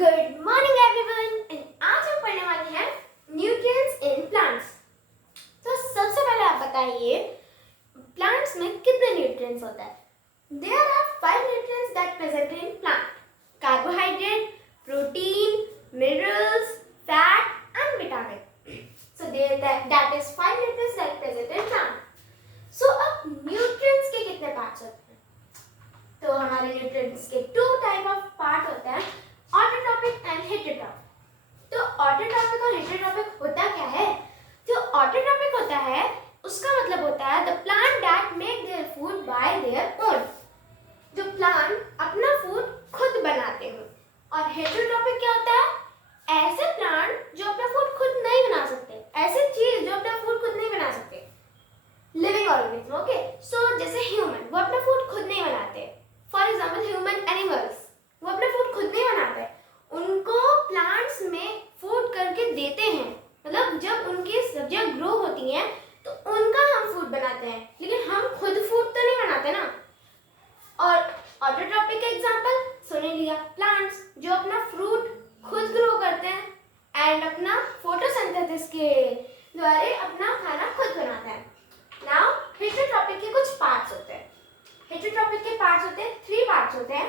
Good morning everyone. आज हम पढ़ने वाले हैं न्यूट्रिएंट्स इन प्लांट्स। तो सबसे पहले आप बताइए प्लांट्स में कितने न्यूट्रिएंट्स होते हैं। There are 5 nutrients that present in plant: carbohydrate, protein, minerals, fat and vitamin. So that is 5 nutrients that present in plant. So अब न्यूट्रिएंट्स के कितने पार्ट्स होते हैं? तो हमारे न्यूट्रिएंट्स के 2 टाइप ऑफ पार्ट होते हैं, ऑटोट्रॉपिक एंड हेटेरोट्रॉपिक। तो ऑटोट्रॉपिक और हेटेरोट्रॉपिक होता क्या है? जो ऑटोट्रॉपिक होता है उसका मतलब होता है the plant that make their food by their own, जो प्लांट अपना फूड खुद बनाते हो। और हेटेरोट्रॉपिक क्या होता है? ऐसे प्लांट जो अपना फूड खुद नहीं बना सकते, ऐसे चीज जो अपना फूड खुद नहीं बना सकते, लिविंग ऑर्गेनिज्म। ओके, सो जैसे ह्यूमन, वो अपना फूड खुद नहीं बनाते। फॉर एग्जांपल ह्यूमन एनिमल्स, वो अपना फूड खुद नहीं बनाते, उनको प्लांट्स में फूड करके देते हैं। मतलब जब उनकी सब्जियां ग्रो होती हैं तो उनका हम फूड बनाते हैं, लेकिन हम खुद फूड तो नहीं बनाते ना। और ऑटोट्रॉपिक का एग्जांपल सुन लिया, प्लांट्स जो अपना फ्रूट खुद ग्रो करते हैं एंड अपना फोटोसिंथेसिस के द्वारा अपना खाना खुद बनाते हैं। नाउ हेटेरोट्रॉपिक के कुछ पार्ट्स होते हैं। हेटेरोट्रॉपिक के पार्ट्स होते हैं, 3 पार्ट्स होते हैं: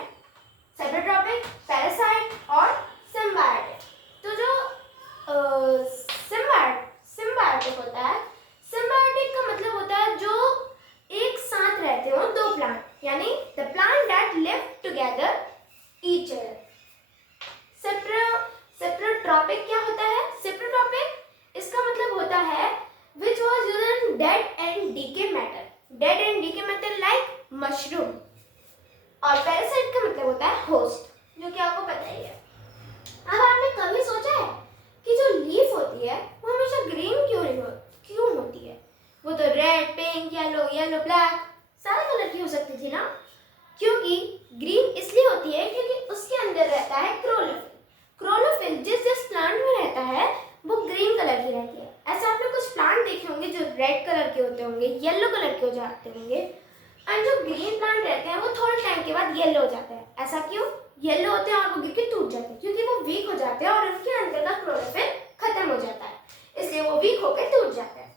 सेप्टोट्रॉपिक, पैरासाइट और सिम्बायोटिक। तो जो सिम्बायोटिक होता है, सिम्बायोटिक का मतलब होता है जो एक साथ रहते हो 2 प्लांट, यानी the plant that live together each other. सेप्टोट्रॉपिक क्या होता है? सेप्टोट्रॉपिक इसका मतलब होता है which was used in dead and decay matter like mushroom। और पैरासाइट का मतलब होता है होस्ट, जो कि आपको पता ही है। अब आपने कभी सोचा है कि जो लीफ होती है वो हमेशा ग्रीन क्यों होती है? वो तो रेड, पिंक, येलो, ब्लैक सारे कलर की हो सकती थी ना। क्योंकि ग्रीन इसलिए होती है क्योंकि उसके अंदर रहता है क्लोरोफिल जिस प्लांट में रहता है वो ग्रीन कलर की रहती है। ऐसे आपने कुछ प्लांट देखे होंगे जो रेड कलर के होते होंगे, येलो कलर के हो जाते होंगे, एंड जो ग्रीन प्लांट रहते हैं वो थोड़े टाइम के बाद येलो हो जाते हैं। ऐसा क्यों? येलो होते हैं और वो गिर के टूट जाते हैं क्योंकि वो वीक हो जाते हैं और उनके अंदर का क्लोरोफिल खत्म हो जाता है, इसलिए वो वीक होकर टूट जाते हैं।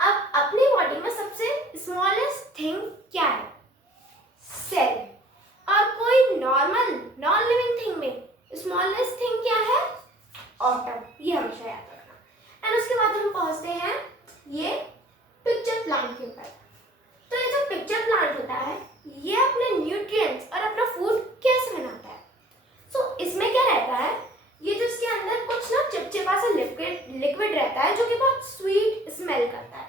अब अपनी बॉडी में सबसे स्मॉलेस्ट थिंग क्या है? सेल। और कोई नॉर्मल नॉन लिविंग थिंग में स्मॉलेस्ट थिंग क्या है? एटम। ये हमेशा याद रखना। एंड उसके बाद हम पहुंचते हैं ये पिक्चर प्लांट के ऊपर। तो ये जो पिक्चर प्लांट होता है ये अपने न्यूट्रिएंट्स और अपना फूड कैसे बनाता है? सो इसमें क्या रहता है, ये जो इसके अंदर कुछ ना चिपचिपा सा लिक्विड रहता है जो कि बहुत स्वीट स्मेल करता है।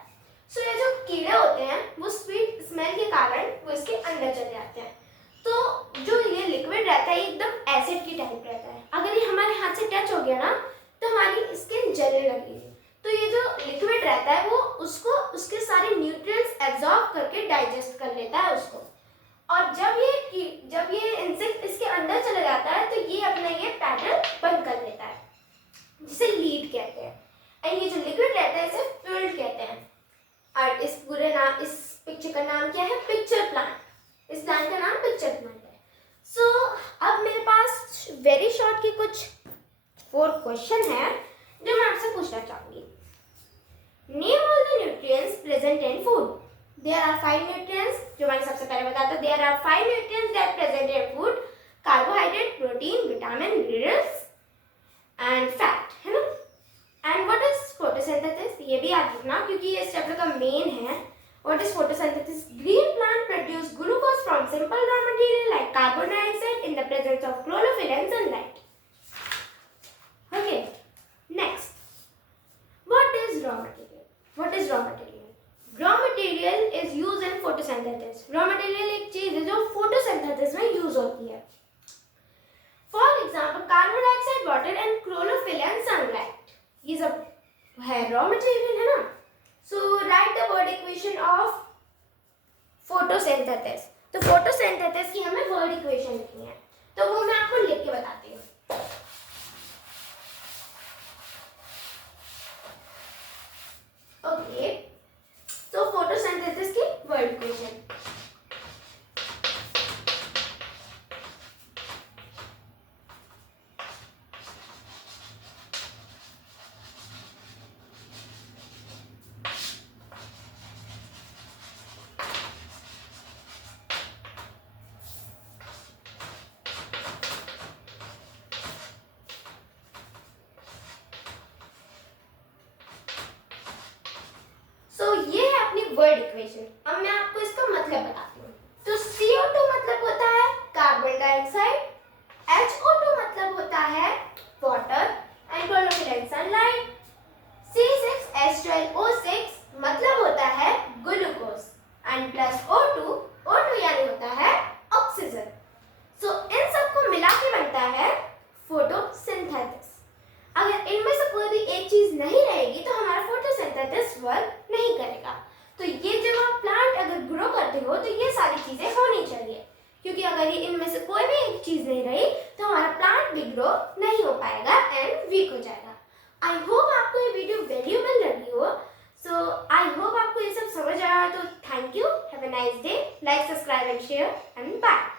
सो ये जो कीड़े होते हैं वो स्वीट स्मेल के कारण वो इसके अंदर चले जाते हैं। तो जो ये लिक्विड रहता है एकदम एसिड की टाइप रहता है। अगर ये हमारे हाथ से टच हो गया ना तो हमारी स्किन जलने लगेगी। तो ये जो लिक्विड रहता है वो उसको उसके सारे न्यूट्रिएंट्स एब्जॉर्ब करके डाइजेस्ट कर लेता है उसको। और जब ये इंसेक्ट इसके अंदर चला जाता है तो ये अपना ये पैटर्न बंद कर लेता है, जिसे लीड कहते हैं। एंड ये जो लिक्विड रहता है इसे फ्लूइड कहते हैं। और इस पिक्चर का नाम क्या है? Pitcher plant. इस प्लांट का नाम पिक्चर प्लांट है। सो अब मेरे पास वेरी शॉर्ट की कुछ 4 क्वेश्चन है जो मैं आपसे पूछना चाहूंगी। Name all the nutrients present in food. There are 5 nutrients, जो मैंने सबसे पहले बताया था। There are 5 nutrients that present in food: carbohydrate, protein, vitamin, minerals and fat, है ना। And what is photosynthesis? ये भी याद रखना क्योंकि ये इस चैप्टर का मेन है। What is photosynthesis? Green plant produce glucose from simple raw material like carbon dioxide in the presence of chlorophyll and sunlight. Okay, next. What is raw material? What is raw material? Raw material is used in photosynthesis. Raw material एक चीज है जो photosynthesis में use होती है। For example, carbon dioxide, water and chlorophyll and sunlight. ये सब है raw material, है ना। So write the word equation of photosynthesis. तो photosynthesis की हमें word equation लिखनी है, तो वो मैं आपको लिख के बताती हूँ। फोटोसिंथेसिस। अगर इनमें से कोई भी एक चीज नहीं रहेगी तो हमारा फोटोसिंथेसिस वर्क नहीं करेगा। तो ये जब आप प्लांट अगर ग्रो करते हो तो ये सारी चीजें होनी चाहिए, क्योंकि अगर ये इनमें से कोई भी एक चीज नहीं रही तो हमारा प्लांट भी ग्रो नहीं हो पाएगा एंड वीक हो जाएगा। आई होप आपको ये वीडियो वैल्यूएबल लगी हो। सो आई होप आपको ये सब समझ आया। तो thank you, have a nice day, like, subscribe and share and bye.